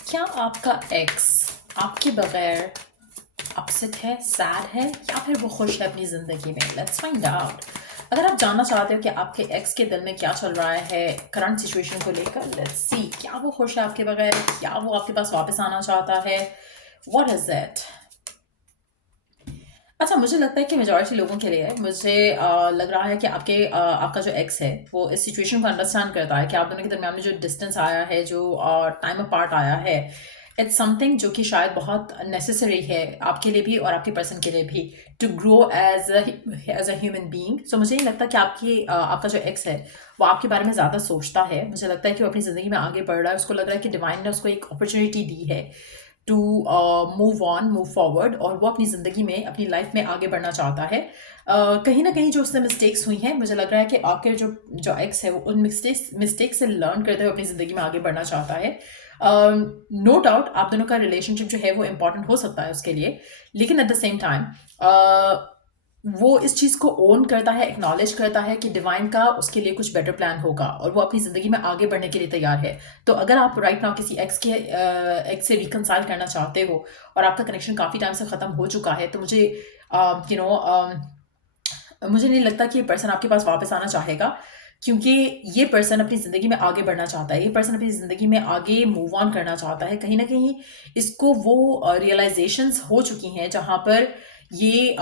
क्या आपका एक्स आपके बगैर अपसेट है, सैड है या फिर वो खुश है अपनी ज़िंदगी में? Let's find out. अगर आप जानना चाहते हो कि आपके एक्स के दिल में क्या चल रहा है करंट सिचुएशन को लेकर, लेट्स सी। क्या वो खुश है आपके बगैर? क्या वो आपके पास वापस आना चाहता है? What is it? अच्छा, मुझे लगता है कि मेजॉरिटी लोगों के लिए मुझे लग रहा है कि आपका जो एक्स है वो इस सिचुएशन को अंडरस्टैंड करता है कि आप दोनों के दरमियान में जो डिस्टेंस आया है, जो टाइम अपार्ट आया है, इट्स समथिंग जो कि शायद बहुत नेसेसरी है आपके लिए भी और आपके पर्सन के लिए भी, to grow as a human being. So मुझे नहीं लगता कि आपका जो एक्स है वो आपके बारे में ज़्यादा सोचता है। मुझे लगता है कि वो अपनी ज़िंदगी में आगे बढ़ रहा है, उसको लग रहा है कि डिवाइन ने उसको एक अपॉर्चुनिटी दी है to move on, move forward, और वो अपनी ज़िंदगी में, अपनी लाइफ में आगे बढ़ना चाहता है। कहीं ना कहीं जो उससे मिस्टेक्स हुई हैं, मुझे लग रहा है कि आखिर जो जो एक्स है वो उन मिस्टेक्स से लर्न करते हुए अपनी ज़िंदगी में आगे बढ़ना चाहता है। नो डाउट आप दोनों का रिलेशनशिप जो है वो इम्पॉर्टेंट हो सकता है उसके लिए, लेकिन एट द सेम टाइम वो इस चीज़ को ओन करता है, एक्नॉलेज करता है कि डिवाइन का उसके लिए कुछ बेटर प्लान होगा और वो अपनी ज़िंदगी में आगे बढ़ने के लिए तैयार है। तो अगर आप राइट नाउ किसी एक्स से रिकनसाइल करना चाहते हो और आपका कनेक्शन काफ़ी टाइम से ख़त्म हो चुका है, तो मुझे नहीं लगता कि ये पर्सन आपके पास वापस आना चाहेगा, क्योंकि ये पर्सन अपनी ज़िंदगी में आगे बढ़ना चाहता है। ये पर्सन अपनी ज़िंदगी में आगे मूव ऑन करना चाहता है। कहीं ना कहीं इसको वो रियलाइजेशंस हो चुकी हैं जहाँ पर ये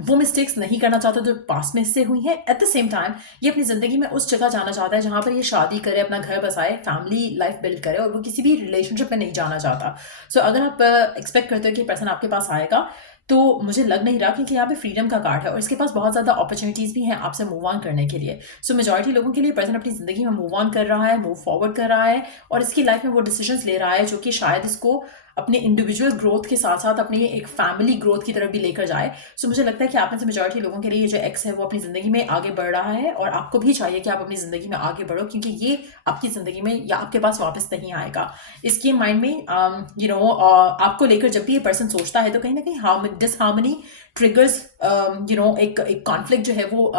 वो मिस्टेक्स नहीं करना चाहता जो पास्ट में इससे हुई है। एट द सेम टाइम ये अपनी ज़िंदगी में उस जगह जाना चाहता है जहाँ पर ये शादी करे, अपना घर बसाए, फैमिली लाइफ बिल्ड करे, और वो किसी भी रिलेशनशिप में नहीं जाना चाहता। सो अगर आप एक्सपेक्ट करते हो कि पर्सन आपके पास आएगा, तो मुझे लग नहीं रहा, क्योंकि यहाँ पे फ्रीडम का कार्ड है और इसके पास बहुत ज़्यादा अपॉर्चुनिटीज़ भी हैं आपसे मूव ऑन करने के लिए। सो मेजॉरिटी लोगों के लिए पर्सन अपनी ज़िंदगी में मूव ऑन कर रहा है, मूव फॉरवर्ड कर रहा है, और इसकी लाइफ में वो डिसीजंस ले रहा है जो कि शायद इसको अपने इंडिविजुअल ग्रोथ के साथ साथ अपनी एक फैमिली ग्रोथ की तरफ भी लेकर जाए। सो मुझे लगता है कि आप में से मेजॉरिटी लोगों के लिए ये जो एक्स है वो अपनी ज़िंदगी में आगे बढ़ रहा है, और आपको भी चाहिए कि आप अपनी ज़िंदगी में आगे बढ़ो, क्योंकि ये आपकी ज़िंदगी में या आपके पास वापस नहीं आएगा। इसके माइंड में आपको लेकर जब भी ये पर्सन सोचता है, तो कहीं ना कहीं डिसहार्मनी ट्रिगर्स, एक कॉन्फ्लिक्ट जो है वो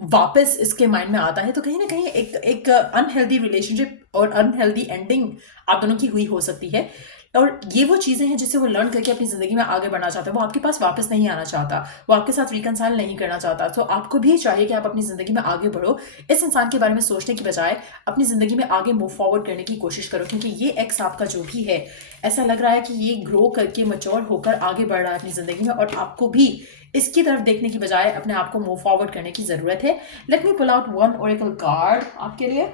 वापस इसके माइंड में आता है। तो कहीं ना कहीं एक अनहेल्दी रिलेशनशिप और अनहेल्दी एंडिंग आप दोनों की हुई हो सकती है, और ये वो चीज़ें हैं जिससे वो लर्न करके अपनी ज़िंदगी में आगे बढ़ना चाहता है। वो आपके पास वापस नहीं आना चाहता, वो आपके साथ रिकनसाइल नहीं करना चाहता। तो आपको भी चाहिए कि आप अपनी ज़िंदगी में आगे बढ़ो, इस इंसान के बारे में सोचने की बजाय अपनी ज़िंदगी में आगे मूव फॉरवर्ड करने की कोशिश करो, क्योंकि ये एक्स आपका जो भी है, ऐसा लग रहा है कि ये ग्रो करके मैच्योर होकर आगे बढ़ रहा है अपनी ज़िंदगी में, और आपको भी इसकी तरफ देखने की बजाय अपने आप को मूव फॉरवर्ड करने की ज़रूरत है। Let me pull out one oracle card आपके लिए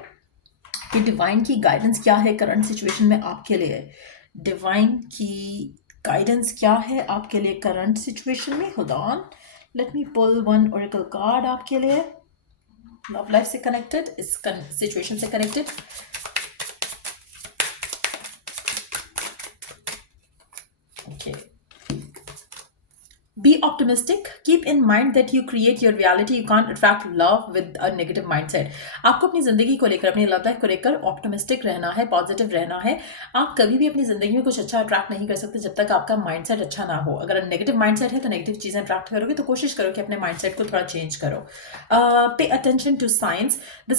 कि डिवाइन की गाइडेंस क्या है करंट सिचुएशन में आपके लिए। डिवाइन की गाइडेंस क्या है आपके लिए करंट सिचुएशन में? Hold on, let me pull one oracle card आपके लिए, लव लाइफ से कनेक्टेड, इस सिचुएशन से connected. Okay, be optimistic, keep in mind that you create your reality, you can't attract love with a negative mindset। आपको अपनी ज़िंदगी को लेकर, अपनी लव लाइफ को लेकर ऑप्टिमिस्टिक रहना है, पॉजिटिव रहना है। आप कभी भी अपनी ज़िंदगी में कुछ अच्छा अट्रैक्ट नहीं कर सकते जब तक आपका माइंडसेट अच्छा ना हो। अगर नेगेटिव माइंडसेट है तो नेगेटिव चीज़ें अट्रैक्ट करोगे, तो कोशिश करो कि अपने माइंडसेट को थोड़ा चेंज करो। Pay attention to signs, the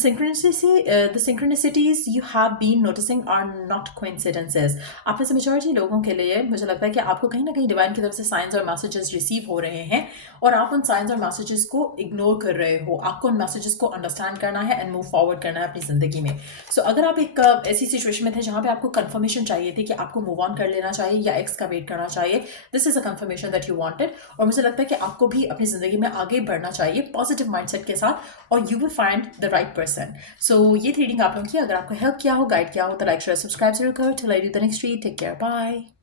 synchronicities you have been noticing are not coincidences। आप में से मेजॉरिटी लोगों के लिए मुझे लगता है कि आपको कहीं ना कहीं डिवाइन की तरफ से साइंस और मैसेजेस रिसीव हो रहे हैं, और आप उन साइंस और मैसेजेस को इग्नोर कर रहे हो। आपको उन मैसेजेस को अंडरस्टैंड करना है एंड मूव फॉरवर्ड करना है अपनी ज़िंदगी में। सो अगर आप एक ऐसी सिचुएशन में थे जहाँ पे आपको कंफर्मेशन चाहिए थी कि आपको मूव ऑन कर लेना चाहिए या एक्स का वेट करना चाहिए, this is a confirmation that you wanted, और मुझे लगता है कि आपको भी अपनी ज़िंदगी में आगे बढ़ना चाहिए पॉजिटिव माइंडसेट के साथ, और you will find the right person. So ये रीडिंग आप लोगों की अगर आपको हेल्प किया हो, गाइड किया हो, तो लाइक शेयर सब्सक्राइब जरूर करो। Till I do the next read, take care, bye.